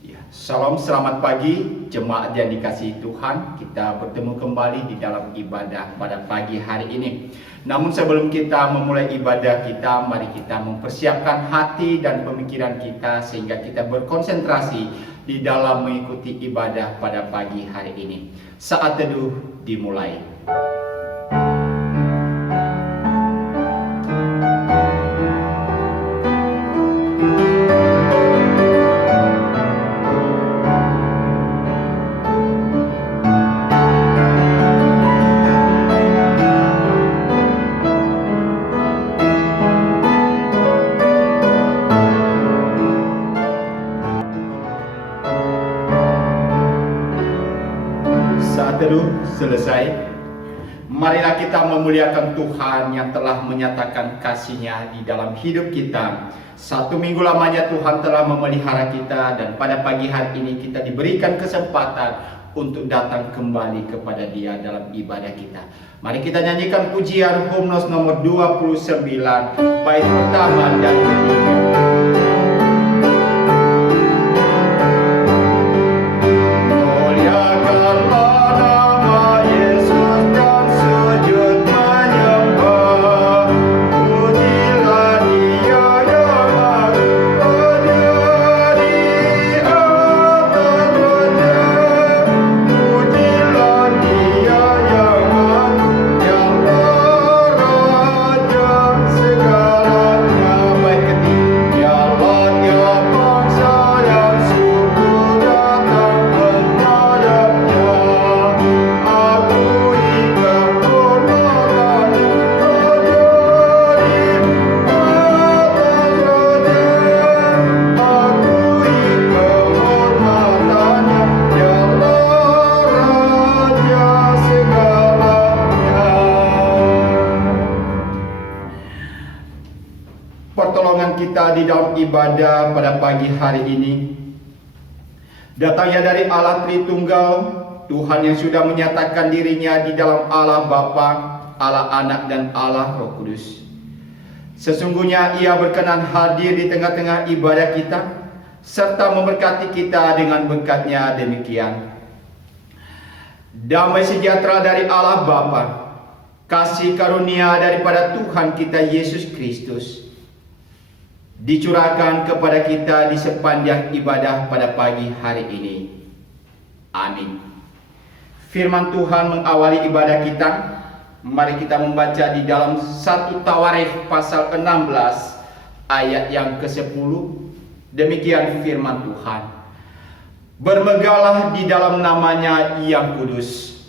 Ya, Salam, selamat pagi jemaat yang dikasihi Tuhan. Kita bertemu kembali di dalam ibadah pada pagi hari ini. Namun sebelum kita memulai ibadah kita, mari kita mempersiapkan hati dan pemikiran kita sehingga kita berkonsentrasi di dalam mengikuti ibadah pada pagi hari ini. Saat teduh dimulai. Selesai. Marilah kita memuliakan Tuhan yang telah menyatakan kasih-Nya di dalam hidup kita. 1 minggu lamanya Tuhan telah memelihara kita, dan pada pagi hari ini kita diberikan kesempatan untuk datang kembali kepada Dia dalam ibadah kita. Mari kita nyanyikan pujian Hymnos nomor 29 bait pertama dan ketiga. Kita di dalam ibadah pada pagi hari ini datangnya dari Allah Tritunggal, Tuhan yang sudah menyatakan diri-Nya di dalam Allah Bapa, Allah Anak, dan Allah Roh Kudus. Sesungguhnya Ia berkenan hadir di tengah-tengah ibadah kita serta memberkati kita dengan berkat-Nya demikian. Damai sejahtera dari Allah Bapa, kasih karunia daripada Tuhan kita Yesus Kristus dicurahkan kepada kita di sepanjang ibadah pada pagi hari ini. Amin. Firman Tuhan mengawali ibadah kita. Mari kita membaca di dalam 1 Tawarikh pasal 16 ayat yang ke-10. Demikian firman Tuhan. Bermegahlah di dalam nama-Nya yang kudus.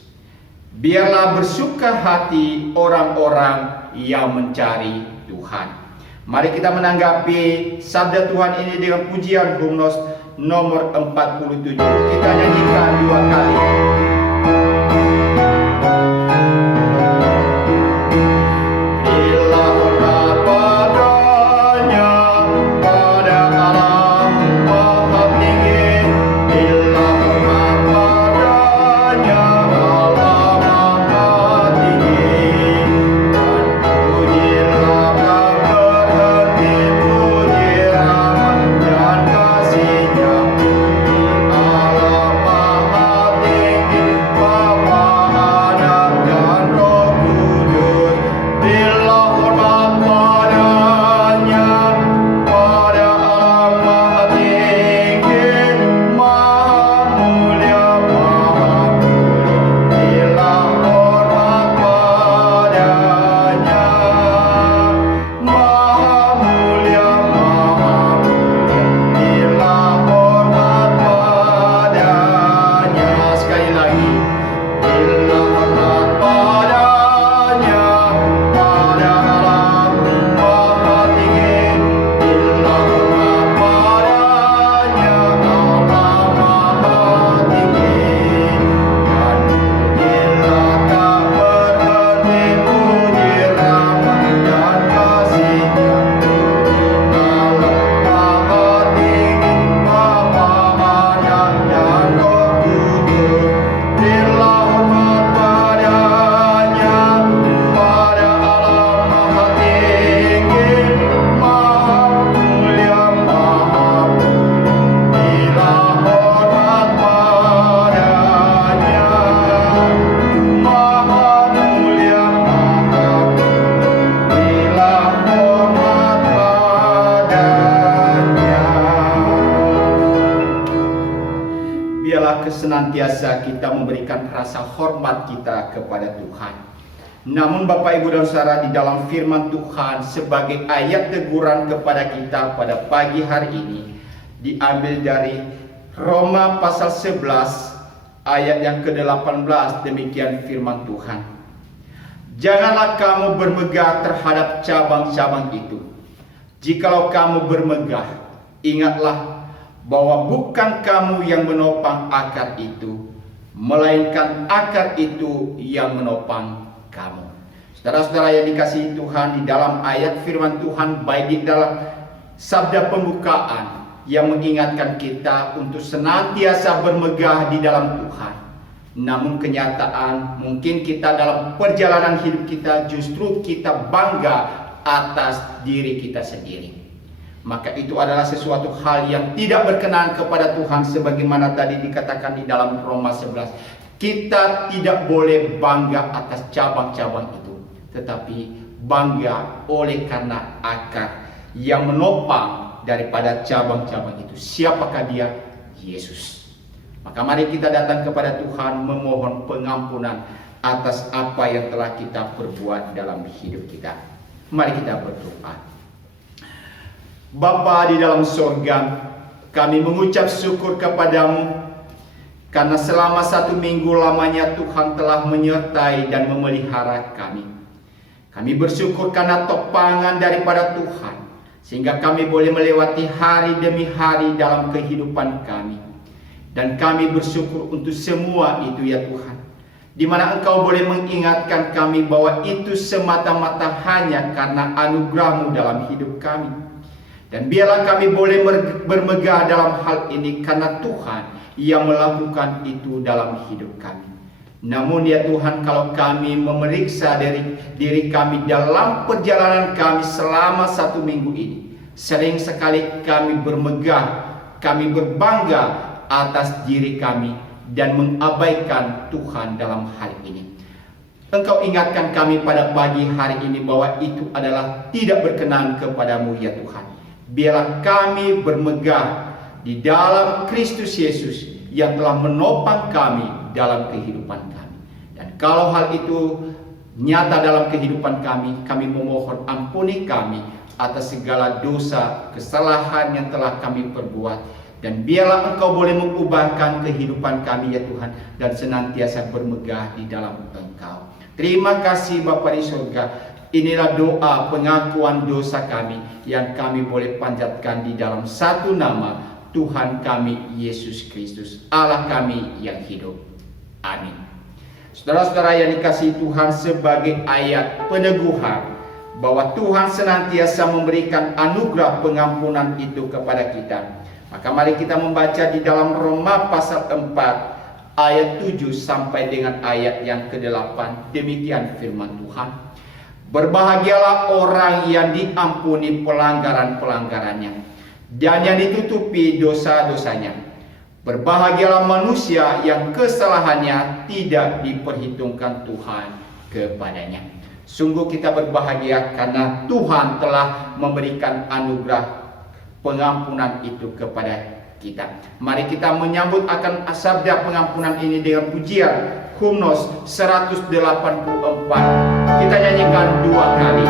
Biarlah bersuka hati orang-orang yang mencari Tuhan. Mari kita menanggapi sabda Tuhan ini dengan pujian Hymnos nomor 47. Kita nyanyikan 2 kali. adalah senantiasa kita memberikan rasa hormat kita kepada Tuhan. Namun Bapak Ibu dan Saudara, di dalam firman Tuhan sebagai ayat teguran kepada kita pada pagi hari ini diambil dari Roma pasal 11 ayat yang ke-18. Demikian firman Tuhan. Janganlah kamu bermegah terhadap cabang-cabang itu. Jikalau kamu bermegah, ingatlah bahwa bukan kamu yang menopang akar itu, melainkan akar itu yang menopang kamu. Saudara-saudara yang dikasihi Tuhan, di dalam ayat firman Tuhan, baik di dalam sabda pembukaan yang mengingatkan kita untuk senantiasa bermegah di dalam Tuhan. Namun kenyataan mungkin kita dalam perjalanan hidup kita justru kita bangga atas diri kita sendiri. Maka itu adalah sesuatu hal yang tidak berkenan kepada Tuhan, sebagaimana tadi dikatakan di dalam Roma 11. Kita tidak boleh bangga atas cabang-cabang itu, tetapi bangga oleh karena akar yang menopang daripada cabang-cabang itu. Siapakah dia? Yesus. Maka mari kita datang kepada Tuhan memohon pengampunan atas apa yang telah kita perbuat dalam hidup kita. Mari kita berdoa. Bapa di dalam sorga, kami mengucap syukur kepadamu karena selama 1 minggu lamanya Tuhan telah menyertai dan memelihara kami. Kami bersyukur karena topangan daripada Tuhan, sehingga kami boleh melewati hari demi hari dalam kehidupan kami. Dan kami bersyukur untuk semua itu ya Tuhan, di mana Engkau boleh mengingatkan kami bahwa itu semata-mata hanya karena anugerah-Mu dalam hidup kami. Dan biarlah kami boleh bermegah dalam hal ini karena Tuhan yang melakukan itu dalam hidup kami. Namun ya Tuhan, kalau kami memeriksa dari diri kami dalam perjalanan kami selama 1 minggu ini, sering sekali kami bermegah, kami berbangga atas diri kami dan mengabaikan Tuhan dalam hal ini. Engkau ingatkan kami pada pagi hari ini bahwa itu adalah tidak berkenan kepadamu ya Tuhan. Biarlah kami bermegah di dalam Kristus Yesus yang telah menopang kami dalam kehidupan kami. Dan kalau hal itu nyata dalam kehidupan kami, kami memohon ampuni kami atas segala dosa, kesalahan yang telah kami perbuat. Dan biarlah Engkau boleh mengubahkan kehidupan kami ya Tuhan, dan senantiasa bermegah di dalam Engkau. Terima kasih Bapa di surga. Inilah doa pengakuan dosa kami yang kami boleh panjatkan di dalam satu nama, Tuhan kami Yesus Kristus, Allah kami yang hidup. Amin. Saudara-saudara yang dikasihi Tuhan, sebagai ayat peneguhan bahwa Tuhan senantiasa memberikan anugerah pengampunan itu kepada kita, maka mari kita membaca di dalam Roma pasal 4 ayat 7 sampai dengan ayat yang ke-8. Demikian firman Tuhan. Berbahagialah orang yang diampuni pelanggaran-pelanggarannya dan yang ditutupi dosa-dosanya. Berbahagialah manusia yang kesalahannya tidak diperhitungkan Tuhan kepadanya. Sungguh kita berbahagia karena Tuhan telah memberikan anugerah pengampunan itu kepada kita. Mari kita menyambut akan sabda pengampunan ini dengan pujian Hymnos 184. Kita nyanyikan 2 kali.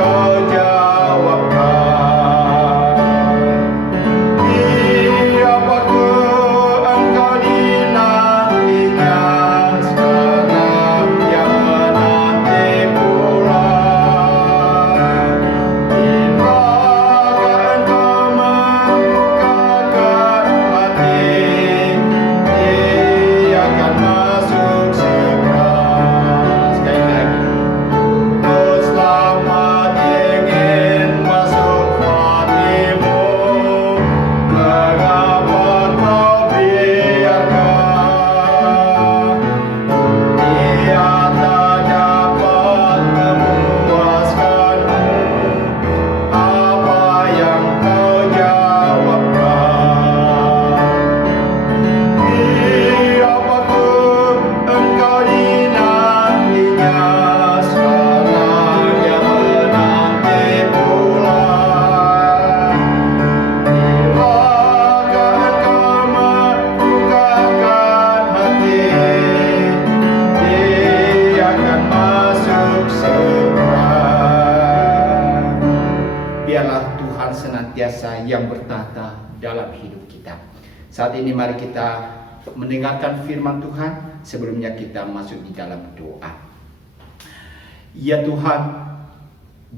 Kau senantiasa yang bertahta dalam hidup kita. Saat ini mari kita mendengarkan firman Tuhan. Sebelumnya kita masuk di dalam doa. Ya Tuhan,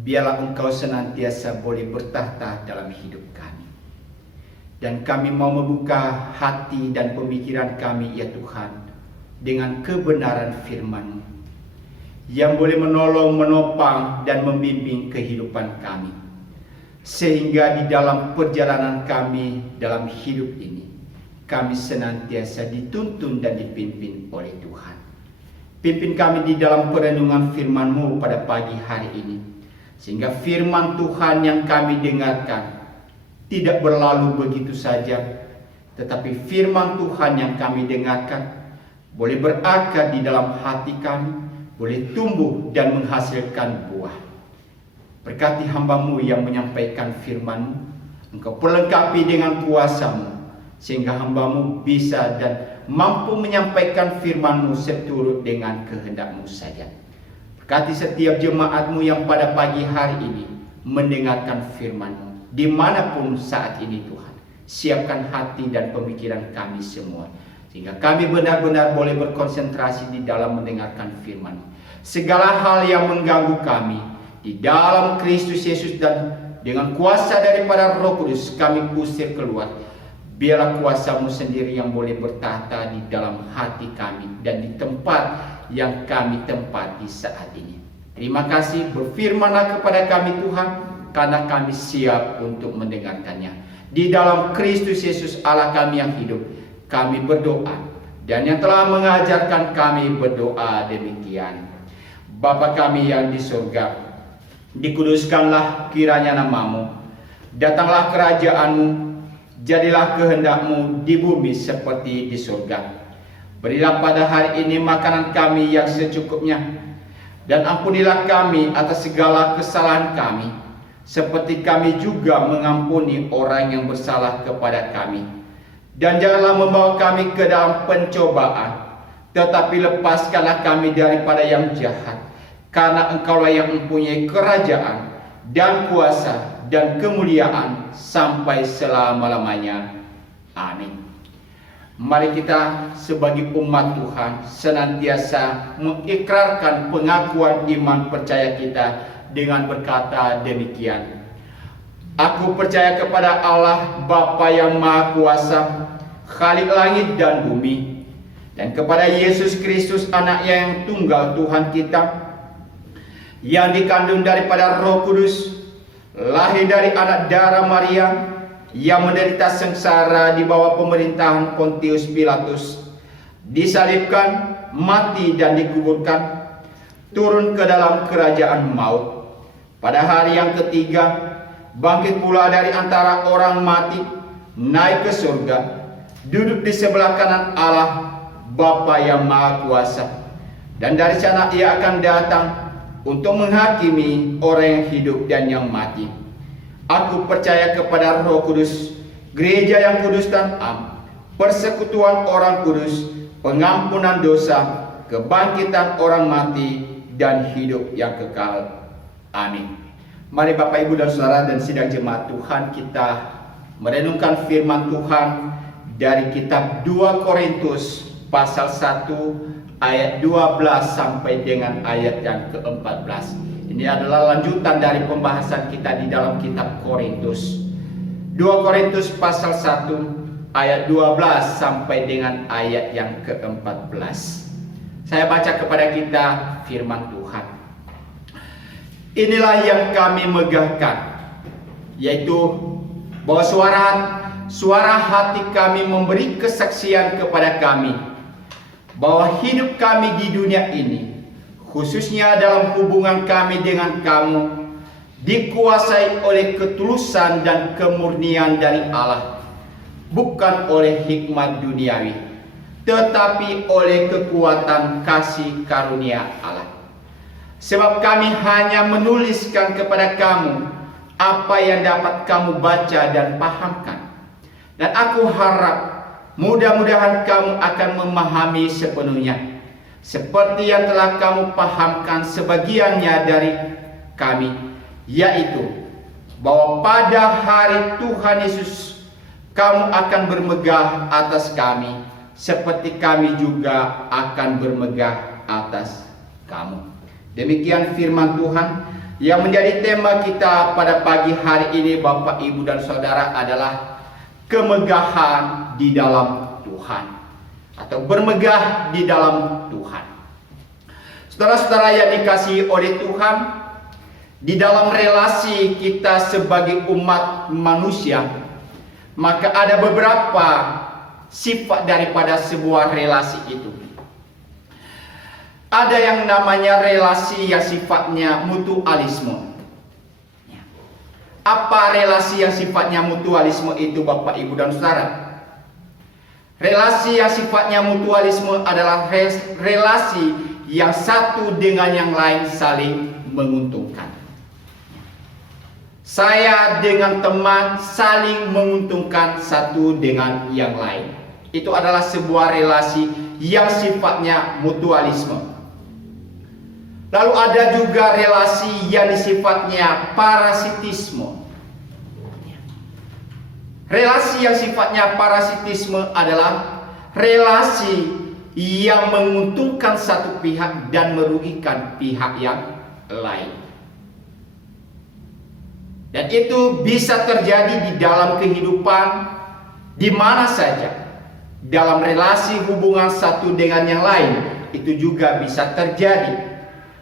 biarlah Engkau senantiasa boleh bertahta dalam hidup kami. Dan kami mau membuka hati dan pemikiran kami ya Tuhan, dengan kebenaran firman-Mu yang boleh menolong, menopang, dan membimbing kehidupan kami. Sehingga di dalam perjalanan kami dalam hidup ini, kami senantiasa dituntun dan dipimpin oleh Tuhan. Pimpin kami di dalam perenungan firman-Mu pada pagi hari ini. Sehingga firman Tuhan yang kami dengarkan tidak berlalu begitu saja. Tetapi firman Tuhan yang kami dengarkan boleh berakar di dalam hati kami, boleh tumbuh dan menghasilkan buah. Berkati hamba-Mu yang menyampaikan firman-Mu. Engkau perlengkapi dengan kuasa-Mu, sehingga hamba-Mu bisa dan mampu menyampaikan firman-Mu seturut dengan kehendak-Mu saja. Berkati setiap jemaat-Mu yang pada pagi hari ini mendengarkan firman-Mu, dimanapun saat ini Tuhan. Siapkan hati dan pemikiran kami semua, sehingga kami benar-benar boleh berkonsentrasi di dalam mendengarkan firman-Mu. Segala hal yang mengganggu kami di dalam Kristus Yesus dan dengan kuasa daripada Roh Kudus kami usir keluar. Biarlah kuasa-Mu sendiri yang boleh bertahta di dalam hati kami dan di tempat yang kami tempati saat ini. Terima kasih, berfirman-Lah kepada kami Tuhan, karena kami siap untuk mendengarkannya. Di dalam Kristus Yesus Allah kami yang hidup, kami berdoa, dan yang telah mengajarkan kami berdoa demikian. Bapa kami yang di surga, dikuduskanlah kiranya nama-Mu, datanglah kerajaan-Mu, jadilah kehendak-Mu di bumi seperti di surga. Berilah pada hari ini makanan kami yang secukupnya, dan ampunilah kami atas segala kesalahan kami, seperti kami juga mengampuni orang yang bersalah kepada kami. Dan janganlah membawa kami ke dalam pencobaan, tetapi lepaskanlah kami daripada yang jahat. Karena Engkaulah yang mempunyai kerajaan dan kuasa dan kemuliaan sampai selama-lamanya. Amin. Mari kita sebagai umat Tuhan senantiasa mengikrarkan pengakuan iman percaya kita dengan berkata demikian. Aku percaya kepada Allah Bapa yang Maha Kuasa, Khalik langit dan bumi, dan kepada Yesus Kristus Anaknya yang tunggal Tuhan kita, yang dikandung daripada Roh Kudus, lahir dari anak darah Maria, yang menderita sengsara di bawah pemerintahan Pontius Pilatus, disalibkan, mati dan dikuburkan, turun ke dalam kerajaan maut. Pada hari yang ketiga, bangkit pula dari antara orang mati, naik ke surga, duduk di sebelah kanan Allah Bapa yang Maha Kuasa. Dan dari sana Ia akan datang untuk menghakimi orang yang hidup dan yang mati. Aku percaya kepada Roh Kudus, gereja yang kudus dan am, persekutuan orang kudus, pengampunan dosa, kebangkitan orang mati, dan hidup yang kekal. Amin. Mari Bapak, Ibu, dan Saudara dan sidang jemaat Tuhan, kita merenungkan firman Tuhan dari kitab 2 Korintus pasal 1 ayat 12 sampai dengan ayat yang ke-14. Ini adalah lanjutan dari pembahasan kita di dalam kitab Korintus. 2 Korintus pasal 1 ayat 12 sampai dengan ayat yang ke-14. Saya baca kepada kita firman Tuhan. Inilah yang kami megahkan, yaitu bahwa suara hati kami memberi kesaksian kepada kami bahwa hidup kami di dunia ini, khususnya dalam hubungan kami dengan kamu, dikuasai oleh ketulusan dan kemurnian dari Allah, bukan oleh hikmat duniawi, tetapi oleh kekuatan kasih karunia Allah. Sebab kami hanya menuliskan kepada kamu apa yang dapat kamu baca dan pahamkan. Dan aku harap mudah-mudahan kamu akan memahami sepenuhnya, seperti yang telah kamu pahamkan sebagiannya dari kami, yaitu bahwa pada hari Tuhan Yesus kamu akan bermegah atas kami, seperti kami juga akan bermegah atas kamu. Demikian firman Tuhan yang menjadi tema kita pada pagi hari ini, Bapak, Ibu, dan Saudara, adalah kemegahan di dalam Tuhan, atau bermegah di dalam Tuhan. Saudara-saudara yang dikasihi oleh Tuhan, di dalam relasi kita sebagai umat manusia, maka ada beberapa sifat daripada sebuah relasi itu. Ada yang namanya relasi yang sifatnya mutualisme. Apa relasi yang sifatnya mutualisme itu, Bapak, Ibu, dan Saudara? Relasi yang sifatnya mutualisme adalah relasi yang satu dengan yang lain saling menguntungkan. Saya dengan teman saling menguntungkan satu dengan yang lain. Itu adalah sebuah relasi yang sifatnya mutualisme. Lalu ada juga relasi yang sifatnya parasitisme. Relasi yang sifatnya parasitisme adalah relasi yang menguntungkan satu pihak dan merugikan pihak yang lain. Dan itu bisa terjadi di dalam kehidupan di mana saja. Dalam relasi hubungan satu dengan yang lain, itu juga bisa terjadi.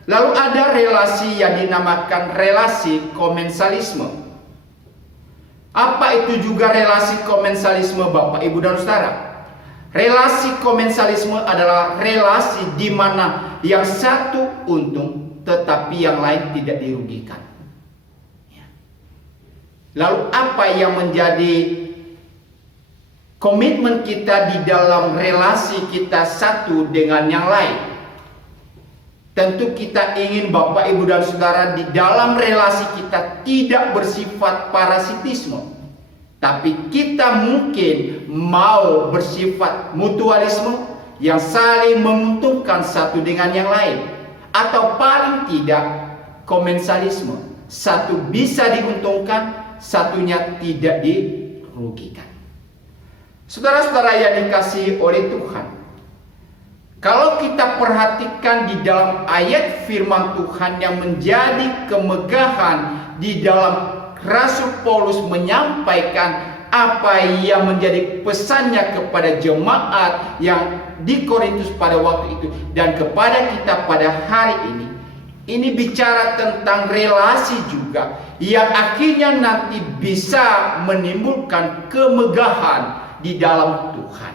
Lalu ada relasi yang dinamakan relasi komensalisme. Apa itu juga relasi komensalisme, Bapak, Ibu, dan Saudara? Relasi komensalisme adalah relasi di mana yang satu untung tetapi yang lain tidak dirugikan. Lalu apa yang menjadi komitmen kita di dalam relasi kita satu dengan yang lain? Tentu kita ingin, Bapak, Ibu, dan Saudara, di dalam relasi kita tidak bersifat parasitisme, tapi kita mungkin mau bersifat mutualisme yang saling menguntungkan satu dengan yang lain, atau paling tidak komensalisme, satu bisa diuntungkan, satunya tidak dirugikan. Saudara-saudara yang dikasihi oleh Tuhan, kalau kita perhatikan di dalam ayat firman Tuhan yang menjadi kemegahan di dalam Rasul Paulus menyampaikan apa yang menjadi pesannya kepada jemaat yang di Korintus pada waktu itu dan kepada kita pada hari ini bicara tentang relasi juga yang akhirnya nanti bisa menimbulkan kemegahan di dalam Tuhan.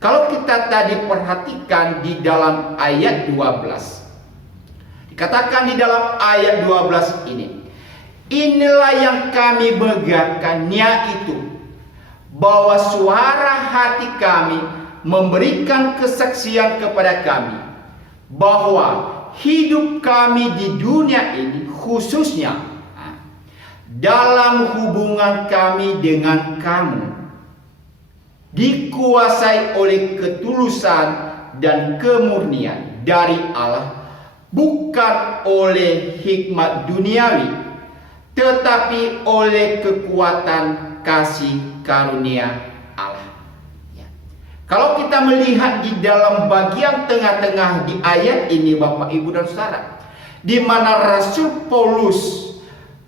Kalau kita tadi perhatikan di dalam ayat 12, dikatakan di dalam ayat 12 ini, inilah yang kami megahkan, yaitu bahwa suara hati kami memberikan kesaksian kepada kami bahwa hidup kami di dunia ini, khususnya dalam hubungan kami dengan kamu, dikuasai oleh ketulusan dan kemurnian dari Allah, bukan oleh hikmat duniawi, tetapi oleh kekuatan kasih karunia Allah. Kalau kita melihat di dalam bagian tengah-tengah di ayat ini, Bapak, Ibu, dan Saudara, di mana Rasul Paulus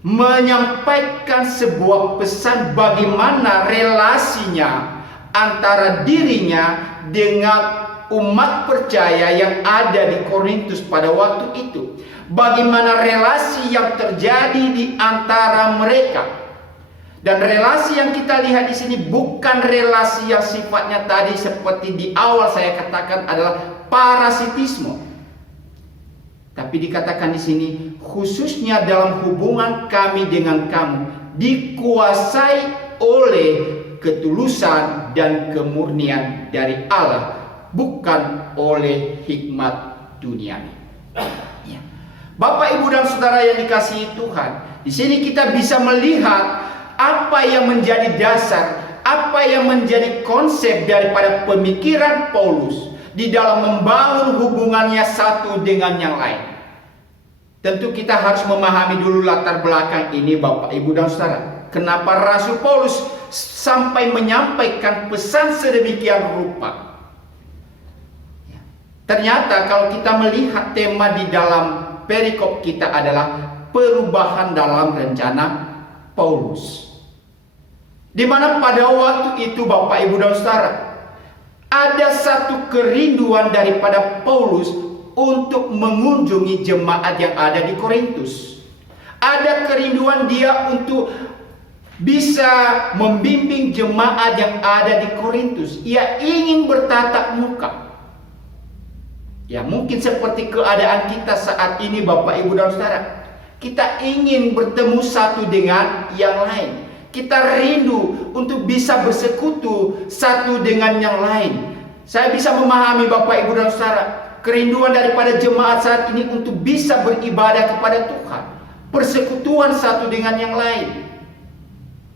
menyampaikan sebuah pesan bagaimana relasinya antara dirinya dengan umat percaya yang ada di Korintus pada waktu itu. Bagaimana relasi yang terjadi di antara mereka. Dan relasi yang kita lihat di sini bukan relasi yang sifatnya tadi seperti di awal saya katakan adalah parasitisme. Tapi dikatakan di sini khususnya dalam hubungan kami dengan kamu dikuasai oleh ketulusan dan kemurnian dari Allah, bukan oleh hikmat duniawi. Bapak, Ibu, dan Saudara yang dikasihi Tuhan, di sini kita bisa melihat apa yang menjadi dasar, apa yang menjadi konsep daripada pemikiran Paulus di dalam membangun hubungannya satu dengan yang lain. Tentu kita harus memahami dulu latar belakang ini Bapak, Ibu, dan Saudara. Kenapa Rasul Paulus sampai menyampaikan pesan sedemikian rupa? Ternyata kalau kita melihat tema di dalam perikop kita adalah perubahan dalam rencana Paulus. Di mana pada waktu itu Bapak, Ibu, dan Saudara, ada satu kerinduan daripada Paulus untuk mengunjungi jemaat yang ada di Korintus. Ada kerinduan dia untuk bisa membimbing jemaat yang ada di Korintus. Ia ingin bertatap muka. Ya, mungkin seperti keadaan kita saat ini Bapak, Ibu, dan Saudara. Kita ingin bertemu satu dengan yang lain. Kita rindu untuk bisa bersekutu satu dengan yang lain. Saya bisa memahami Bapak, Ibu, dan Saudara, kerinduan daripada jemaat saat ini untuk bisa beribadah kepada Tuhan. Persekutuan satu dengan yang lain.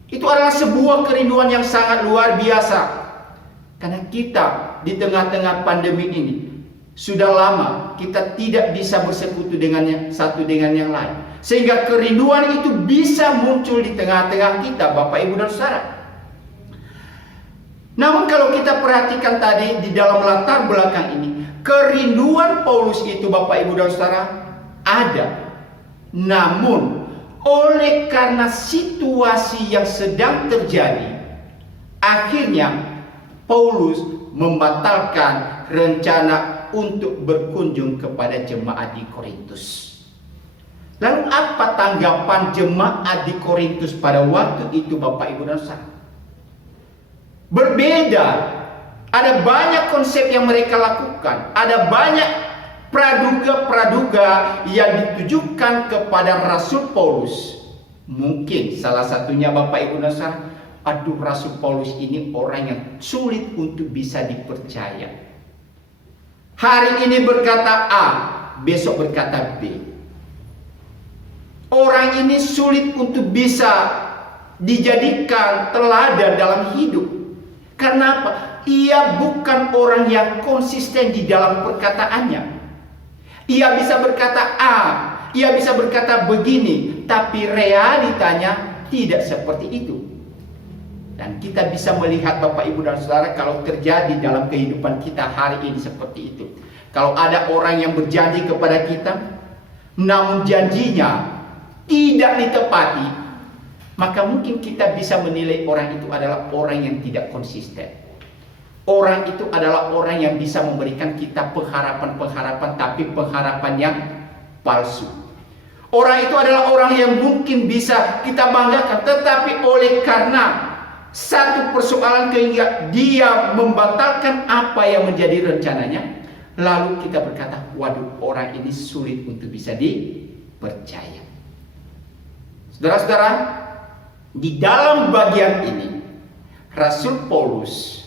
Itu adalah sebuah kerinduan yang sangat luar biasa. Karena kita di tengah-tengah pandemi ini sudah lama kita tidak bisa bersekutu dengan satu dengan yang lain. Sehingga kerinduan itu bisa muncul di tengah-tengah kita Bapak, Ibu, dan Saudara. Namun kalau kita perhatikan tadi di dalam latar belakang ini, kerinduan Paulus itu Bapak, Ibu, dan Saudara ada. Namun oleh karena situasi yang sedang terjadi, akhirnya Paulus membatalkan rencana untuk berkunjung kepada jemaat di Korintus. Lalu apa tanggapan jemaat di Korintus pada waktu itu Bapak, Ibu, dan Saudara? Berbeda. Ada banyak konsep yang mereka lakukan. Ada banyak praduga-praduga yang ditujukan kepada Rasul Paulus. Mungkin salah satunya Bapak, Ibu, dan Saudara, aduh, Rasul Paulus ini orang yang sulit untuk bisa dipercaya. Hari ini berkata A, besok berkata B. Orang ini sulit untuk bisa dijadikan teladan dalam hidup. Karena apa? Ia bukan orang yang konsisten di dalam perkataannya. Ia bisa berkata A, ia bisa berkata begini, tapi realitanya tidak seperti itu. Dan kita bisa melihat Bapak, Ibu, dan Saudara, kalau terjadi dalam kehidupan kita hari ini seperti itu. Kalau ada orang yang berjanji kepada kita, namun janjinya tidak ditepati, maka mungkin kita bisa menilai orang itu adalah orang yang tidak konsisten. Orang itu adalah orang yang bisa memberikan kita pengharapan-pengharapan, tapi pengharapan yang palsu. Orang itu adalah orang yang mungkin bisa kita banggakan, tetapi oleh karena satu persoalan kehingga dia membatalkan apa yang menjadi rencananya, lalu kita berkata, waduh, orang ini sulit untuk bisa dipercaya. Saudara-saudara, di dalam bagian ini Rasul Paulus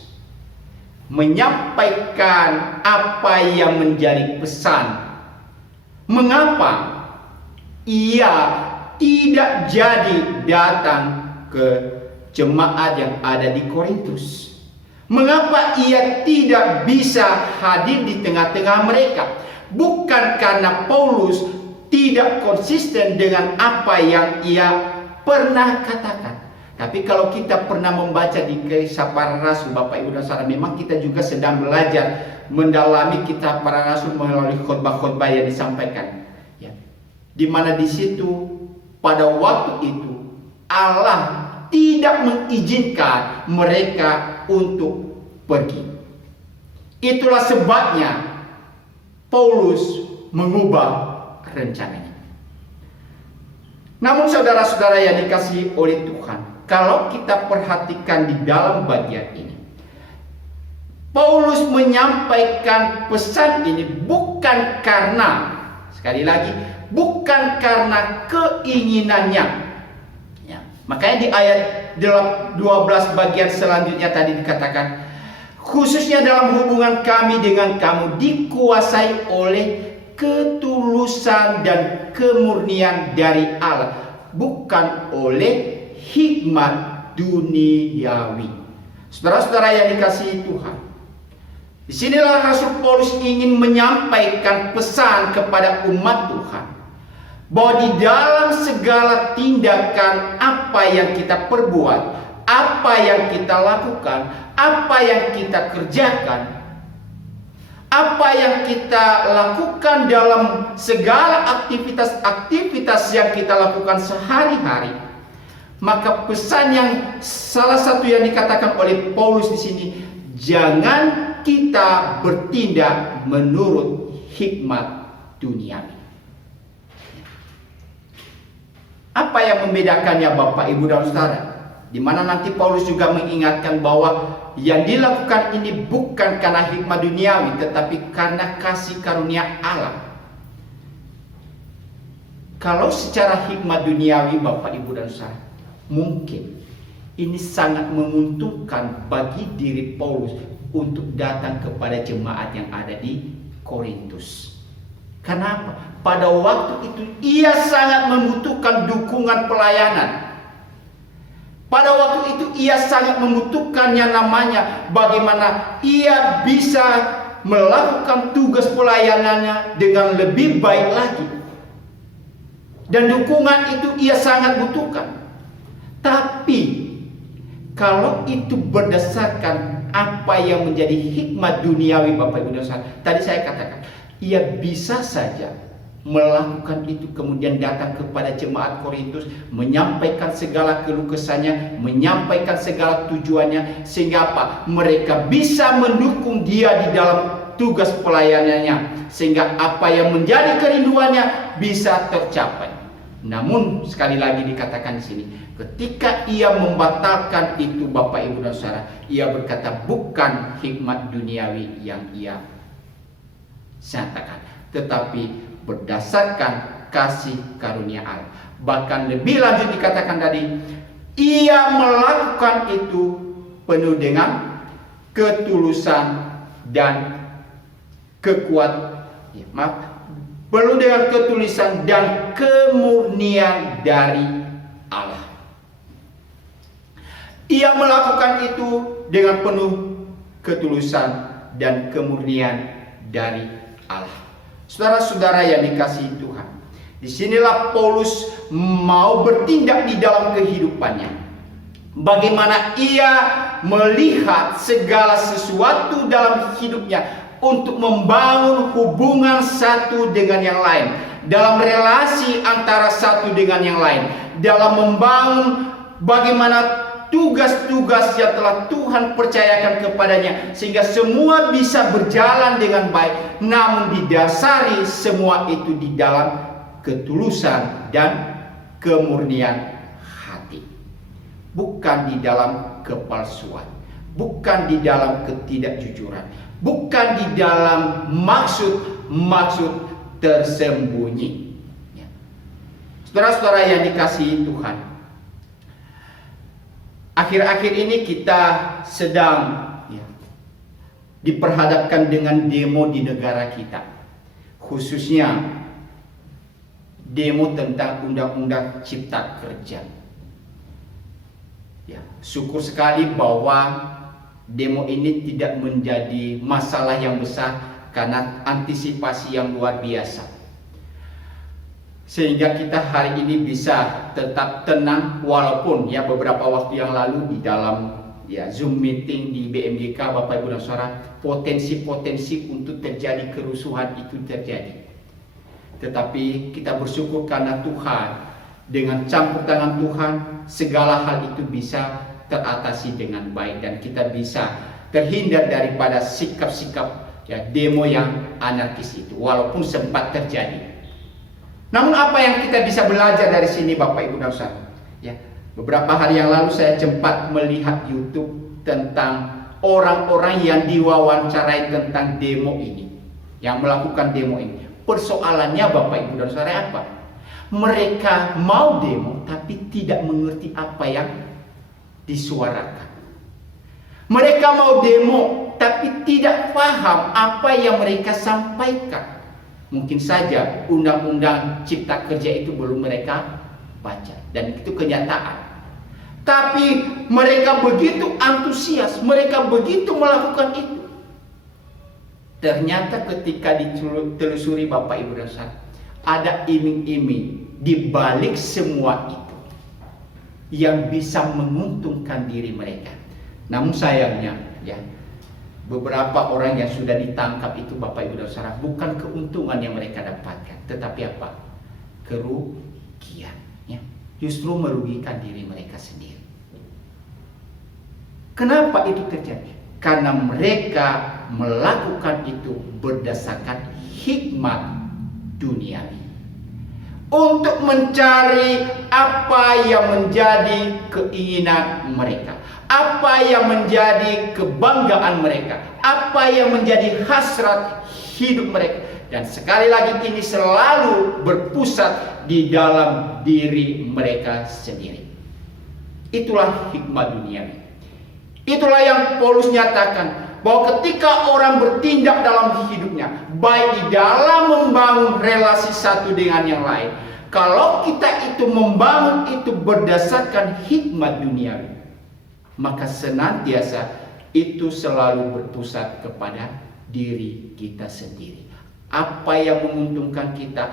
menyampaikan apa yang menjadi pesan. Mengapa ia tidak jadi datang ke jemaat yang ada di Korintus? Mengapa ia tidak bisa hadir di tengah-tengah mereka? Bukan karena Paulus tidak konsisten dengan apa yang ia pernah katakan. Tapi kalau kita pernah membaca di Kisah Para Rasul, Bapak, Ibu, dan Saudara, memang kita juga sedang belajar mendalami Kitab Para Rasul melalui khotbah-khotbah yang disampaikan. Ya. Di mana di situ pada waktu itu Allah tidak mengizinkan mereka untuk pergi. Itulah sebabnya Paulus mengubah rencananya. Namun saudara-saudara yang dikasihi oleh Tuhan, kalau kita perhatikan di dalam bagian ini, Paulus menyampaikan pesan ini bukan karena, sekali lagi, bukan karena keinginannya. Ya, makanya di ayat 12 bagian selanjutnya tadi dikatakan, khususnya dalam hubungan kami dengan kamu dikuasai oleh ketulusan dan kemurnian dari Allah, bukan oleh hikmat duniawi. Saudara-saudara yang dikasihi Tuhan, disinilah Rasul Paulus ingin menyampaikan pesan kepada umat Tuhan bahwa di dalam segala tindakan apa yang kita perbuat, apa yang kita lakukan, apa yang kita kerjakan, apa yang kita lakukan dalam segala aktivitas-aktivitas yang kita lakukan sehari-hari, maka pesan yang salah satu yang dikatakan oleh Paulus di sini, jangan kita bertindak menurut hikmat duniawi. Apa yang membedakannya Bapak, Ibu, dan Saudara? Di mana nanti Paulus juga mengingatkan bahwa yang dilakukan ini bukan karena hikmat duniawi, tetapi karena kasih karunia Allah. Kalau secara hikmat duniawi Bapak, Ibu, dan Saudara, mungkin ini sangat menguntungkan bagi diri Paulus untuk datang kepada jemaat yang ada di Korintus. Kenapa? Pada waktu itu ia sangat membutuhkan dukungan pelayanan. Pada waktu itu ia sangat membutuhkan yang namanya bagaimana ia bisa melakukan tugas pelayanannya dengan lebih baik lagi. Dan dukungan itu ia sangat butuhkan. Tapi kalau itu berdasarkan apa yang menjadi hikmat duniawi Bapak, Ibu, dan Saudara, tadi saya katakan, ia bisa saja melakukan itu kemudian datang kepada jemaat Korintus, menyampaikan segala keluh kesahnya, menyampaikan segala tujuannya, sehingga apa? Mereka bisa mendukung dia di dalam tugas pelayanannya, sehingga apa yang menjadi kerinduannya bisa tercapai. Namun sekali lagi dikatakan di sini, ketika ia membatalkan itu Bapak, Ibu, dan Saudara, ia berkata bukan hikmat duniawi yang ia nyatakan, tetapi berdasarkan kasih karunia Allah. Bahkan lebih lanjut dikatakan tadi, ia melakukan itu penuh dengan ketulusan dan penuh dengan ketulusan dan kemurnian dari Allah. Ia melakukan itu dengan penuh ketulusan dan kemurnian dari Allah. Saudara-saudara yang dikasihi Tuhan, disinilah Paulus mau bertindak di dalam kehidupannya. Bagaimana ia melihat segala sesuatu dalam hidupnya untuk membangun hubungan satu dengan yang lain, dalam relasi antara satu dengan yang lain, dalam membangun bagaimana tugas-tugas yang telah Tuhan percayakan kepadanya, sehingga semua bisa berjalan dengan baik, namun didasari semua itu di dalam ketulusan dan kemurnian hati, bukan di dalam kepalsuan, bukan di dalam ketidakjujuran, bukan di dalam maksud tersembunyi. Saudara-saudara yang dikasihi Tuhan, akhir-akhir ini kita sedang diperhadapkan dengan demo di negara kita, khususnya demo tentang Undang-Undang Cipta Kerja. Syukur sekali bahwa demo ini tidak menjadi masalah yang besar karena antisipasi yang luar biasa, sehingga kita hari ini bisa tetap tenang, walaupun beberapa waktu yang lalu di dalam Zoom meeting di BMGK Bapak, Ibu, dan Saudara, potensi-potensi untuk terjadi kerusuhan itu terjadi. Tetapi kita bersyukur karena Tuhan, dengan campur tangan Tuhan, segala hal itu bisa teratasi dengan baik dan kita bisa terhindar daripada sikap-sikap demo yang anarkis itu, walaupun sempat terjadi. Namun apa yang kita bisa belajar dari sini Bapak, Ibu, dan Saudara? Beberapa hari yang lalu saya sempat melihat YouTube tentang orang-orang yang diwawancarai tentang demo ini, yang melakukan demo ini. Persoalannya Bapak, Ibu, dan Saudara apa? Mereka mau demo tapi tidak mengerti apa yang disuarakan. Mereka mau demo tapi tidak paham apa yang mereka sampaikan. Mungkin saja Undang-Undang Cipta Kerja itu belum mereka baca, dan itu kenyataan. Tapi mereka begitu antusias, mereka begitu melakukan itu. Ternyata ketika ditelusuri Bapak, Ibu, dan Saudara, ada iming-iming di balik semua itu yang bisa menguntungkan diri mereka. Namun sayangnya, ya, beberapa orang yang sudah ditangkap itu, Bapak Ibu dan Saudara, bukan keuntungan yang mereka dapatkan, tetapi apa? Kerugian, ya. Justru merugikan diri mereka sendiri. Kenapa itu terjadi? Karena mereka melakukan itu berdasarkan hikmat duniawi, untuk mencari apa yang menjadi keinginan mereka, apa yang menjadi kebanggaan mereka, apa yang menjadi hasrat hidup mereka. Dan sekali lagi ini selalu berpusat di dalam diri mereka sendiri. Itulah hikmat duniawi. Itulah yang Paulus nyatakan, bahwa ketika orang bertindak dalam hidupnya, baik di dalam membangun relasi satu dengan yang lain, kalau kita itu membangun itu berdasarkan hikmat duniawi, maka senantiasa itu selalu berpusat kepada diri kita sendiri. Apa yang menguntungkan kita,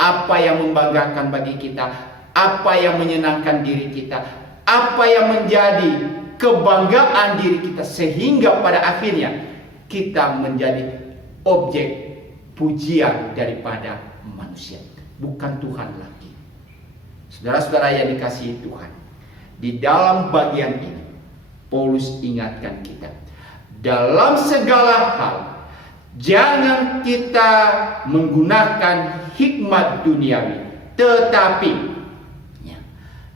apa yang membanggakan bagi kita, apa yang menyenangkan diri kita, apa yang menjadi kebanggaan diri kita, sehingga pada akhirnya kita menjadi objek pujian daripada manusia, bukan Tuhan lagi. Saudara-saudara yang dikasihi Tuhan, di dalam bagian ini Paulus ingatkan kita, dalam segala hal jangan kita menggunakan hikmat duniawi, tetapi ya,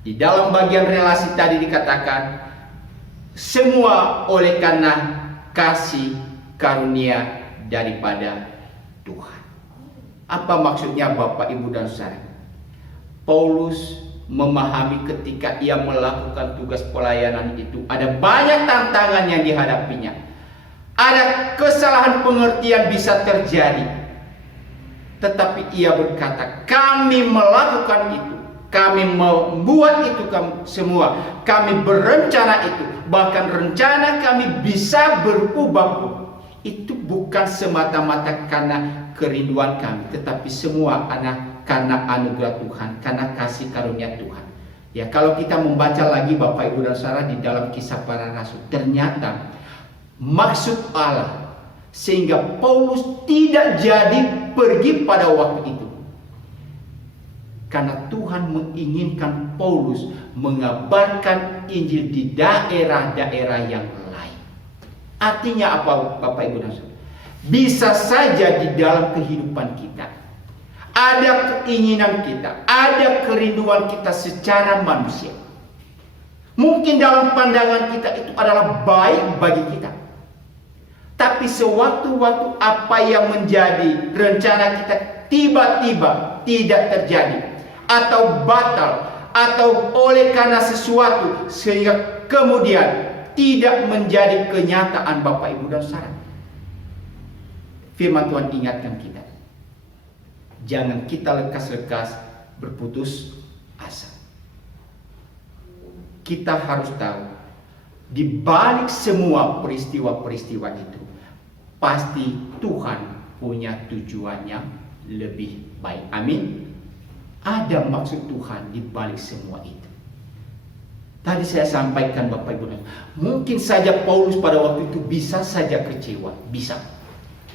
di dalam bagian relasi tadi dikatakan semua oleh karena kasih karunia daripada Tuhan. Apa maksudnya Bapak, Ibu dan Saudara? Paulus memahami ketika ia melakukan tugas pelayanan itu ada banyak tantangan yang dihadapinya. Ada kesalahan pengertian bisa terjadi. Tetapi ia berkata, kami melakukan itu, kami membuat itu semua, kami berencana itu, bahkan rencana kami bisa berubah. Itu bukan semata-mata karena kerinduan kami, tetapi semua karena anugerah Tuhan, karena kasih karunia Tuhan. Ya, kalau kita membaca lagi Bapak, Ibu dan Saudara di dalam Kisah Para Rasul, ternyata maksud Allah sehingga Paulus tidak jadi pergi pada waktu itu, karena Tuhan menginginkan Paulus mengabarkan Injil di daerah-daerah yang lain. Artinya apa Bapak, Ibu dan Saudara? Bisa saja di dalam kehidupan kita ada keinginan kita, ada kerinduan kita secara manusia. Mungkin dalam pandangan kita itu adalah baik bagi kita. Tapi sewaktu-waktu apa yang menjadi rencana kita tiba-tiba tidak terjadi, atau batal, atau oleh karena sesuatu sehingga kemudian tidak menjadi kenyataan Bapak, Ibu dan Saudara. Firman Tuhan ingatkan kita, jangan kita lekas-lekas berputus asa. Kita harus tahu, di balik semua peristiwa-peristiwa itu, pasti Tuhan punya tujuan yang lebih baik. Amin. Ada maksud Tuhan di balik semua itu. Tadi saya sampaikan Bapak Ibu, mungkin saja Paulus pada waktu itu bisa saja kecewa, bisa.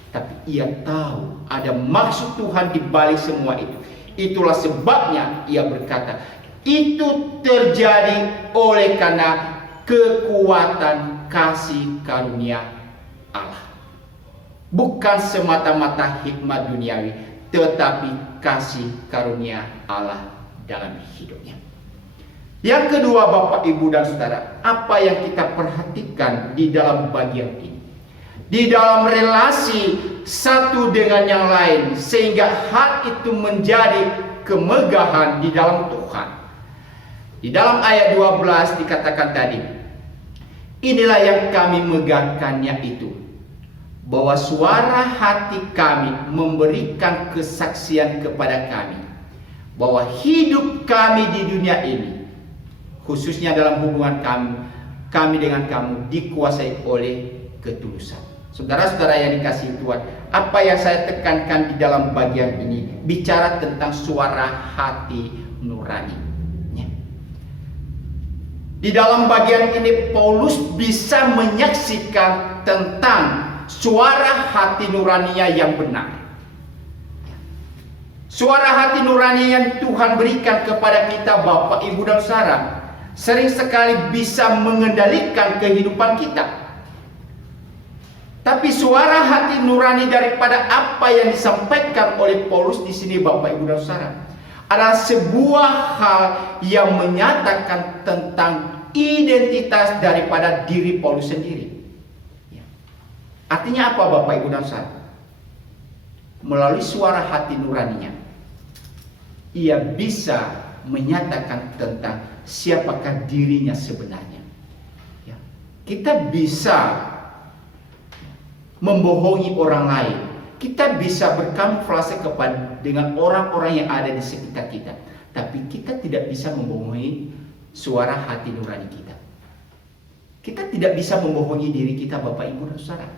Tapi ia tahu ada maksud Tuhan di balik semua itu. Itulah sebabnya ia berkata, itu terjadi oleh karena kekuatan kasih karunia Allah. Bukan semata-mata hikmat duniawi, tetapi kasih karunia Allah dalam hidupnya. Yang kedua Bapak, Ibu dan Saudara, apa yang kita perhatikan di dalam bagian ini? Di dalam relasi satu dengan yang lain, sehingga hal itu menjadi kemegahan di dalam Tuhan. Di dalam ayat 12 dikatakan tadi, inilah yang kami megahkannya itu, bahwa suara hati kami memberikan kesaksian kepada kami, bahwa hidup kami di dunia ini, khususnya dalam hubungan kami dengan kamu, dikuasai oleh ketulusan. Saudara-saudara yang dikasihi Tuhan, apa yang saya tekankan di dalam bagian ini bicara tentang suara hati nurani. Di dalam bagian ini Paulus bisa menyaksikan tentang suara hati nuraninya yang benar. Suara hati nurani yang Tuhan berikan kepada kita Bapak, Ibu dan Saudara sering sekali bisa mengendalikan kehidupan kita. Tapi suara hati nurani daripada apa yang disampaikan oleh Paulus di sini Bapak, Ibu dan Saudara adalah sebuah hal yang menyatakan tentang identitas daripada diri Paulus sendiri. Artinya apa Bapak, Ibu dan Saudara? Melalui suara hati nuraninya, ia bisa menyatakan tentang siapakah dirinya sebenarnya. Kita bisa membohongi orang lain, kita bisa berkamuflase dengan orang-orang yang ada di sekitar kita, tapi kita tidak bisa membohongi suara hati nurani kita. Kita tidak bisa membohongi diri kita Bapak, Ibu dan Saudara.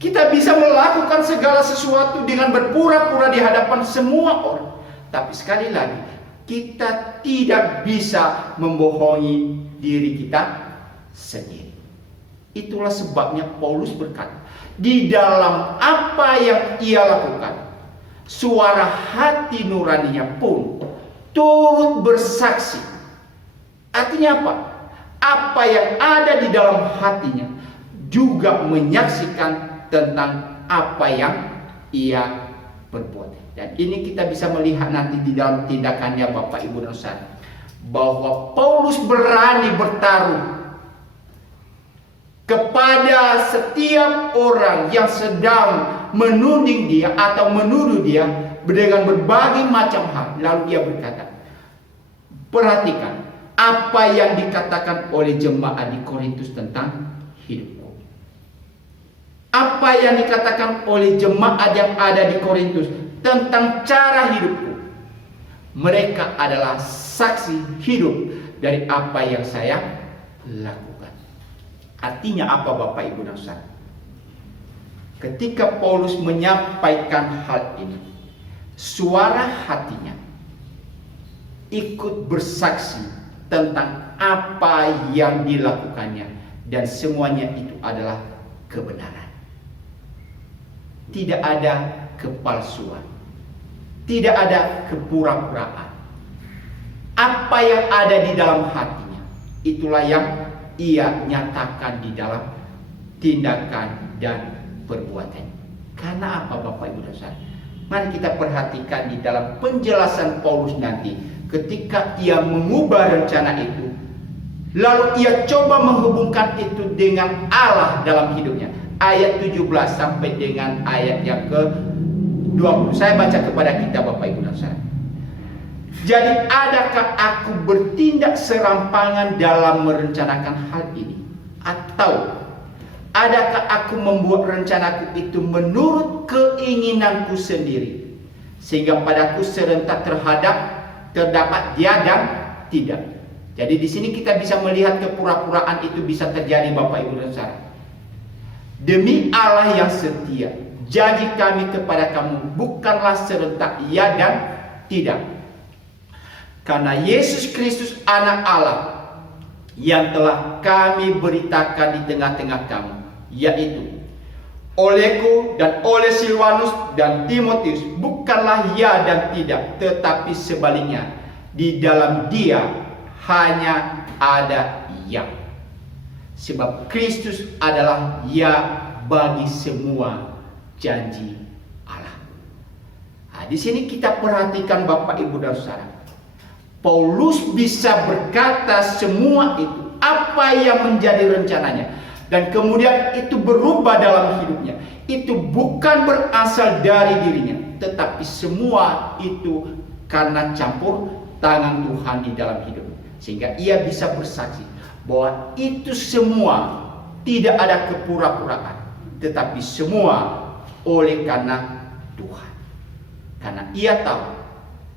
Kita bisa melakukan segala sesuatu dengan berpura-pura di hadapan semua orang, tapi sekali lagi kita tidak bisa membohongi diri kita sendiri. Itulah sebabnya Paulus berkata, di dalam apa yang ia lakukan, suara hati nuraninya pun turut bersaksi. Artinya apa? Apa yang ada di dalam hatinya juga menyaksikan tentang apa yang ia berbuat. Dan ini kita bisa melihat nanti di dalam tindakannya Bapak, Ibu dan Saudara, bahwa Paulus berani bertaruh kepada setiap orang yang sedang menuding dia atau menuduh dia dengan berbagai macam hal. Lalu dia berkata, perhatikan apa yang dikatakan oleh jemaat di Korintus tentang hidupku. Apa yang dikatakan oleh jemaat yang ada di Korintus tentang cara hidupku. Mereka adalah saksi hidup dari apa yang saya lakukan. Artinya apa Bapak, Ibu dan Saudara? Ketika Paulus menyampaikan hal ini, suara hatinya ikut bersaksi tentang apa yang dilakukannya, dan semuanya itu adalah kebenaran. Tidak ada kepalsuan, tidak ada kepura-puraan. Apa yang ada di dalam hatinya, itulah yang ia nyatakan di dalam tindakan dan perbuatan. Karena apa Bapak, Ibu dan Saudara? Mari kita perhatikan di dalam penjelasan Paulus nanti ketika ia mengubah rencana itu, lalu ia coba menghubungkan itu dengan Allah dalam hidupnya. Ayat 17 sampai dengan ayat yang ke-20. Saya baca kepada kita Bapak, Ibu dan Saudara. Jadi adakah aku bertindak serampangan dalam merencanakan hal ini? Atau adakah aku membuat rencanaku itu menurut keinginanku sendiri, sehingga padaku serentak terdapat dia dan tidak? Jadi di sini kita bisa melihat kepura-puraan itu bisa terjadi Bapak, Ibu dan Saudara. Demi Allah yang setia, janji kami kepada kamu bukanlah serentak ya dan tidak. Karena Yesus Kristus anak Allah yang telah kami beritakan di tengah-tengah kamu, yaitu olehku dan oleh Silwanus dan Timotius, bukanlah ya dan tidak, tetapi sebaliknya, di dalam dia hanya ada ya. Sebab Kristus adalah ya bagi semua janji Allah. Nah, di sini kita perhatikan Bapak, Ibu dan Saudara. Paulus bisa berkata semua itu, apa yang menjadi rencananya, dan kemudian itu berubah dalam hidupnya. Itu bukan berasal dari dirinya, tetapi semua itu karena campur tangan Tuhan di dalam hidupnya. Sehingga ia bisa bersaksi bahwa itu semua tidak ada kepura-puraan, tetapi semua oleh karena Tuhan. Karena ia tahu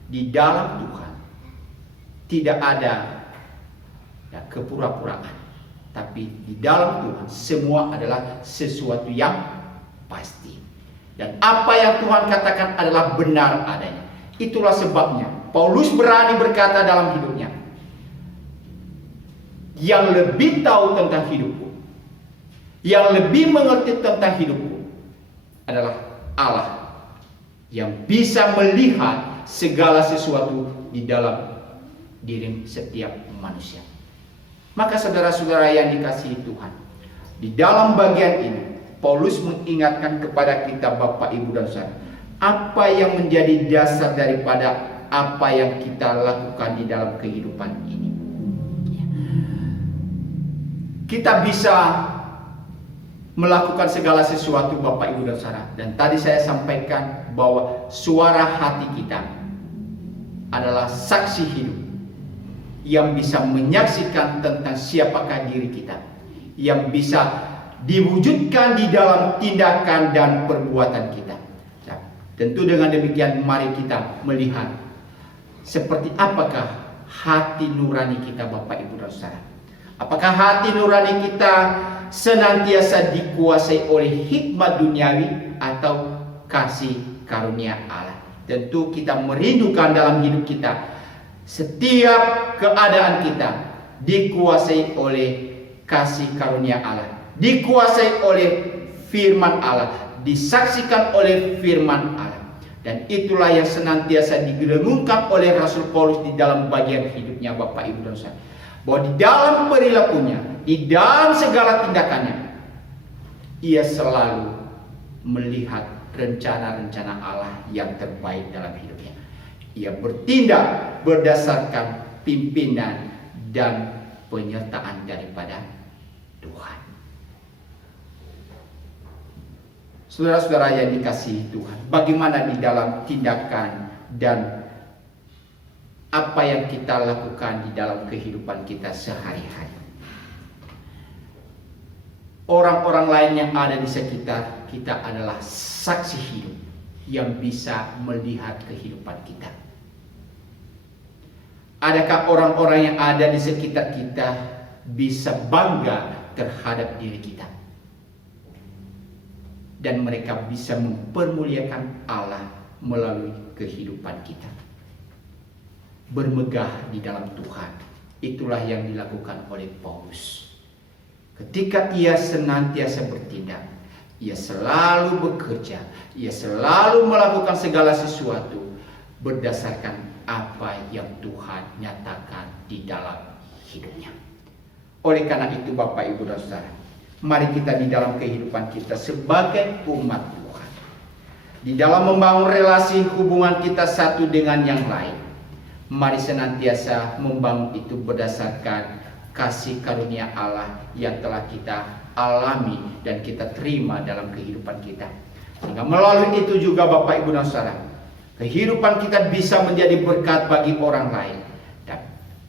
di dalam Tuhan tidak ada kepura-puraan. Tapi di dalam Tuhan semua adalah sesuatu yang pasti. Dan apa yang Tuhan katakan adalah benar adanya. Itulah sebabnya Paulus berani berkata dalam hidupnya, yang lebih tahu tentang hidupku, yang lebih mengerti tentang hidupku adalah Allah yang bisa melihat segala sesuatu di dalam diri setiap manusia. Maka saudara-saudara yang dikasihi Tuhan, di dalam bagian ini Paulus mengingatkan kepada kita Bapak, Ibu dan Saudara, apa yang menjadi dasar daripada apa yang kita lakukan di dalam kehidupan ini. Kita bisa melakukan segala sesuatu Bapak, Ibu dan Saudara. Dan tadi saya sampaikan bahwa suara hati kita adalah saksi hidup yang bisa menyaksikan tentang siapakah diri kita, yang bisa diwujudkan di dalam tindakan dan perbuatan kita. Nah, tentu dengan demikian mari kita melihat seperti apakah hati nurani kita Bapak, Ibu dan Saudara. Apakah hati nurani kita senantiasa dikuasai oleh hikmat duniawi atau kasih karunia Allah? Tentu kita merindukan dalam hidup kita setiap keadaan kita dikuasai oleh kasih karunia Allah, dikuasai oleh firman Allah, disaksikan oleh firman Allah. Dan itulah yang senantiasa digerengungkan oleh Rasul Paulus di dalam bagian hidupnya Bapak, Ibu dan Saudara. Bahwa di dalam perilakunya, di dalam segala tindakannya, ia selalu melihat rencana-rencana Allah yang terbaik dalam hidupnya. Ia bertindak berdasarkan pimpinan dan penyertaan daripada Tuhan. Saudara-saudara yang dikasihi Tuhan, bagaimana di dalam tindakan dan apa yang kita lakukan di dalam kehidupan kita sehari-hari? Orang-orang lain yang ada di sekitar kita adalah saksi hidup yang bisa melihat kehidupan kita. Adakah orang-orang yang ada di sekitar kita bisa bangga terhadap diri kita? Dan mereka bisa mempermuliakan Allah melalui kehidupan kita. Bermegah di dalam Tuhan. Itulah yang dilakukan oleh Paulus. Ketika ia senantiasa bertindak, ia selalu bekerja, ia selalu melakukan segala sesuatu berdasarkan apa yang Tuhan nyatakan di dalam hidupnya. Oleh karena itu Bapak, Ibu dan Saudara, mari kita di dalam kehidupan kita sebagai umat Tuhan, di dalam membangun relasi hubungan kita satu dengan yang lain, mari senantiasa membangun itu berdasarkan kasih karunia Allah yang telah kita alami dan kita terima dalam kehidupan kita. Sehingga melalui itu juga Bapak, Ibu dan Saudara, kehidupan kita bisa menjadi berkat bagi orang lain. Dan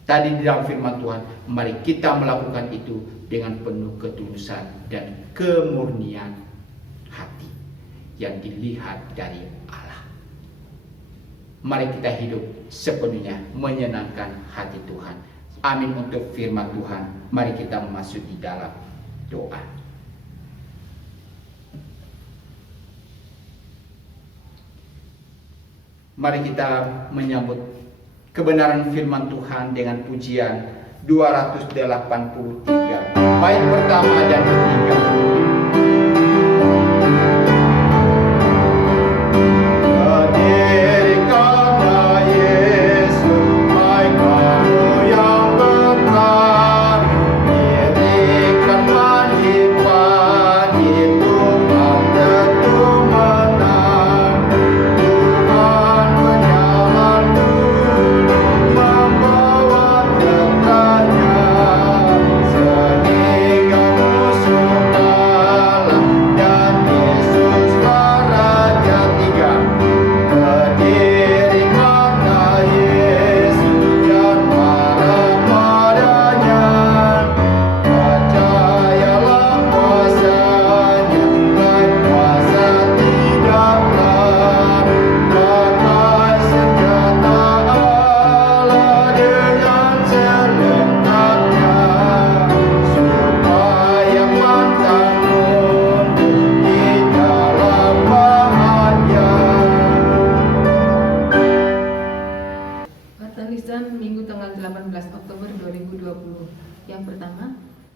tadi di dalam firman Tuhan, mari kita melakukan itu dengan penuh ketulusan dan kemurnian hati yang dilihat dari Allah. Mari kita hidup sepenuhnya menyenangkan hati Tuhan. Amin untuk firman Tuhan. Mari kita masuk di dalam doa. Mari kita menyambut kebenaran firman Tuhan dengan pujian 283, bait pertama dan ketiga.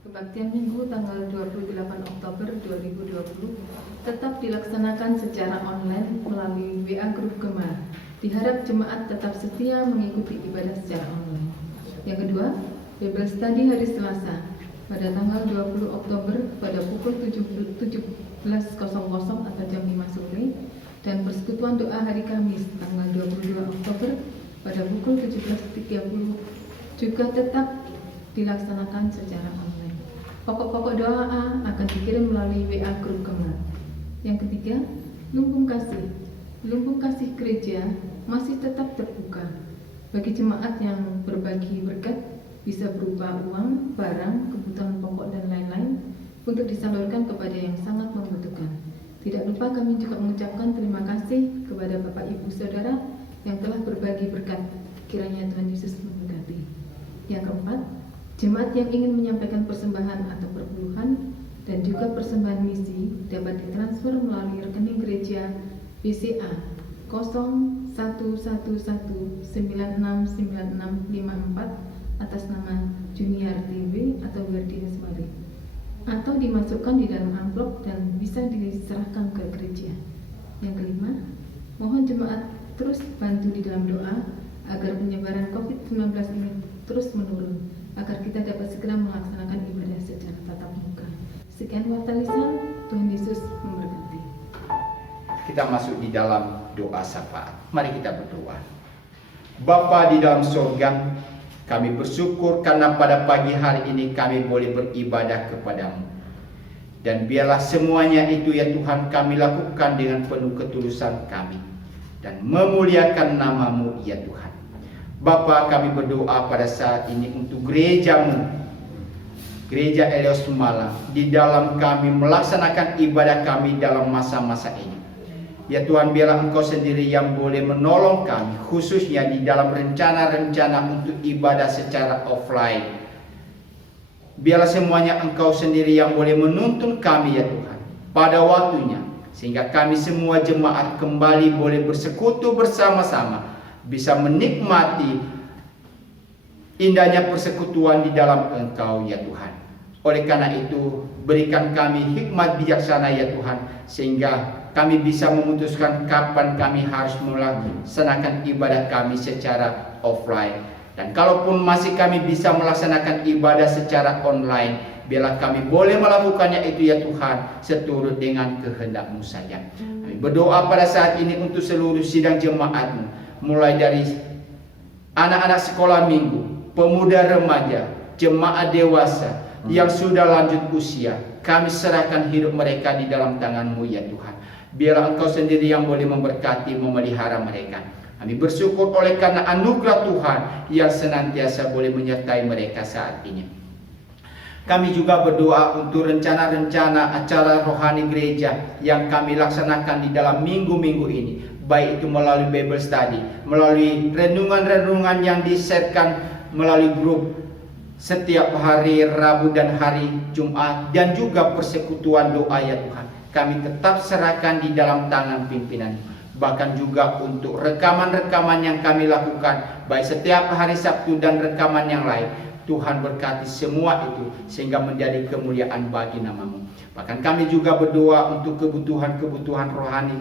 Kebaktian Minggu tanggal 28 Oktober 2020 tetap dilaksanakan secara online melalui WA Grup Gemar. Diharap jemaat tetap setia mengikuti ibadah secara online. Yang kedua, Bible Study hari Selasa pada tanggal 20 Oktober pada pukul 17.00 atau jam 5 sore, dan persekutuan doa hari Kamis tanggal 22 Oktober pada pukul 17.30 juga tetap dilaksanakan secara online. Pokok-pokok doa akan dikirim melalui WA Grup Gemar. Yang ketiga, lumbung kasih. Lumbung kasih gereja masih tetap terbuka bagi jemaat yang berbagi berkat, bisa berupa uang, barang, kebutuhan pokok, dan lain-lain untuk disalurkan kepada yang sangat membutuhkan. Tidak lupa kami juga mengucapkan terima kasih kepada Bapak Ibu Saudara yang telah berbagi berkat. Kiranya Tuhan Yesus memberkati. Yang keempat, jemaat yang ingin menyampaikan persembahan atau perpuluhan dan juga persembahan misi dapat ditransfer melalui rekening gereja BCA 0111969654 atas nama Junior TV atau Gardines Mari, atau dimasukkan di dalam amplop dan bisa diserahkan ke gereja. Yang kelima, mohon jemaat terus bantu di dalam doa agar penyebaran COVID-19 ini terus menurun, agar kita dapat segera melaksanakan ibadah secara tatap muka. Sekian warta lisan, Tuhan Yesus memberkati. Kita masuk di dalam doa syafaat. Mari kita berdoa. Bapa di dalam surga, kami bersyukur karena pada pagi hari ini kami boleh beribadah kepadamu. Dan biarlah semuanya itu ya Tuhan kami lakukan dengan penuh ketulusan kami dan memuliakan namamu ya Tuhan. Bapa, kami berdoa pada saat ini untuk gerejamu, Gereja Elios Malang, di dalam kami melaksanakan ibadah kami dalam masa-masa ini. Ya Tuhan, biarlah Engkau sendiri yang boleh menolong kami, khususnya di dalam rencana-rencana untuk ibadah secara offline. Biarlah semuanya Engkau sendiri yang boleh menuntun kami ya Tuhan pada waktunya, sehingga kami semua jemaat kembali boleh bersekutu bersama-sama, bisa menikmati indahnya persekutuan di dalam Engkau ya Tuhan. Oleh karena itu, berikan kami hikmat bijaksana ya Tuhan, sehingga kami bisa memutuskan kapan kami harus melaksanakan ibadah kami secara offline. Dan kalaupun masih kami bisa melaksanakan ibadah secara online, biarlah kami boleh melakukannya itu ya Tuhan, seturut dengan kehendak-Mu saja. Kami berdoa pada saat ini untuk seluruh sidang jemaat-Mu, mulai dari anak-anak sekolah minggu, pemuda remaja, jemaat dewasa yang sudah lanjut usia. Kami serahkan hidup mereka di dalam tangan-Mu ya Tuhan. Biarlah Engkau sendiri yang boleh memberkati, memelihara mereka. Kami bersyukur oleh karena anugerah Tuhan yang senantiasa boleh menyertai mereka saat ini. Kami juga berdoa untuk rencana-rencana acara rohani gereja yang kami laksanakan di dalam minggu-minggu ini, baik itu melalui Bible Study, melalui renungan-renungan yang di-share-kan melalui grup setiap hari Rabu dan hari Jumat, dan juga persekutuan doa ya Tuhan. Kami tetap serahkan di dalam tangan pimpinan. Bahkan juga untuk rekaman-rekaman yang kami lakukan, baik setiap hari Sabtu dan rekaman yang lain, Tuhan berkati semua itu sehingga menjadi kemuliaan bagi nama-Mu. Bahkan kami juga berdoa untuk kebutuhan-kebutuhan rohani,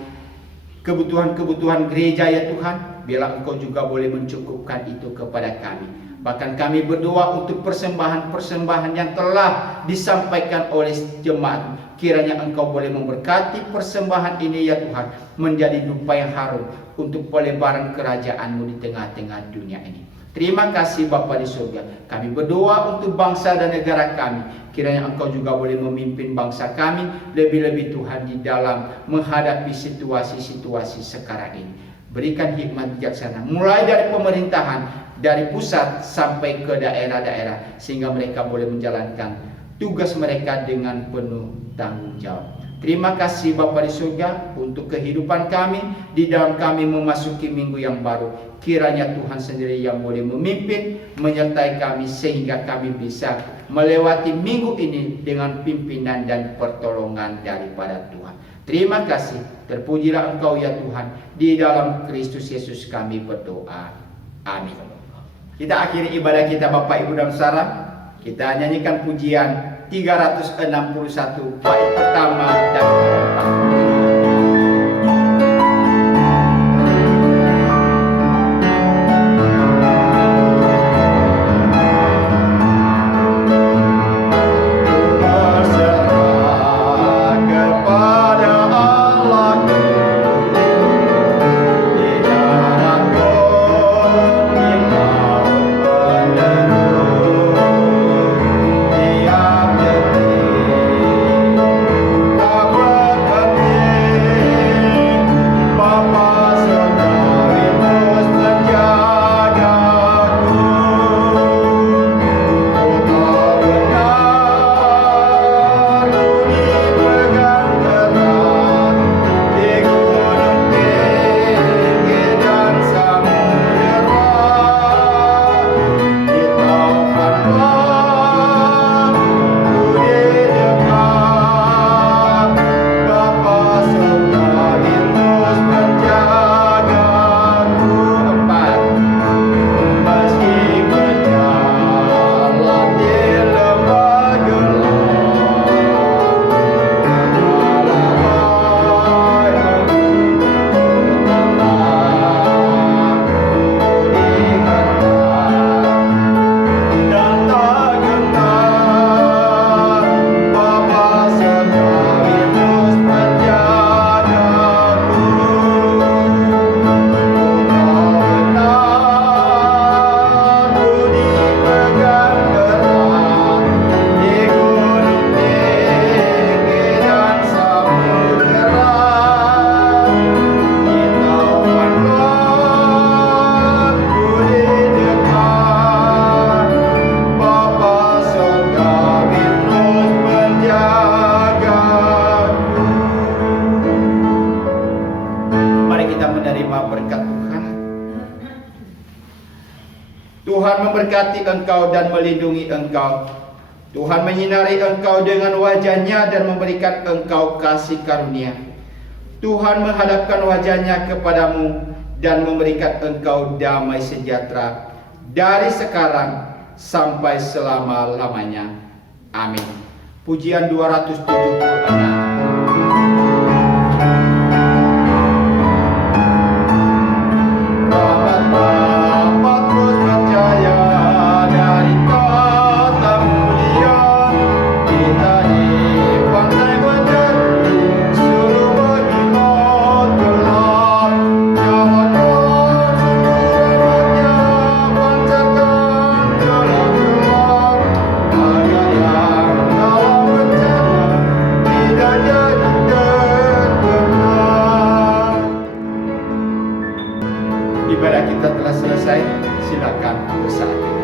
kebutuhan-kebutuhan gereja ya Tuhan. Biarlah Engkau juga boleh mencukupkan itu kepada kami. Bahkan kami berdoa untuk persembahan-persembahan yang telah disampaikan oleh jemaat. Kiranya Engkau boleh memberkati persembahan ini ya Tuhan, menjadi dupa yang harum untuk pelebaran kerajaan-Mu di tengah-tengah dunia ini. Terima kasih Bapa di surga. Kami berdoa untuk bangsa dan negara kami. Kiranya Engkau juga boleh memimpin bangsa kami, lebih-lebih Tuhan di dalam menghadapi situasi-situasi sekarang ini. Berikan hikmat bijaksana, mulai dari pemerintahan, dari pusat sampai ke daerah-daerah, sehingga mereka boleh menjalankan tugas mereka dengan penuh tanggung jawab. Terima kasih Bapa di surga untuk kehidupan kami di dalam kami memasuki minggu yang baru. Kiranya Tuhan sendiri yang boleh memimpin, menyertai kami sehingga kami bisa melewati minggu ini dengan pimpinan dan pertolongan daripada Tuhan. Terima kasih, terpujilah Engkau ya Tuhan. Di dalam Kristus Yesus kami berdoa. Amin. Kita akhiri ibadah kita Bapak Ibu dan Saudara. Kita nyanyikan pujian 361 bait pertama dan keempat. Tuhan memberkati engkau dan melindungi engkau. Tuhan menyinari engkau dengan wajah-Nya dan memberikan engkau kasih karunia. Tuhan menghadapkan wajah-Nya kepadamu dan memberikan engkau damai sejahtera dari sekarang sampai selama-lamanya. Amin. Pujian 276. Ibadah kita telah selesai, silakan bersaat.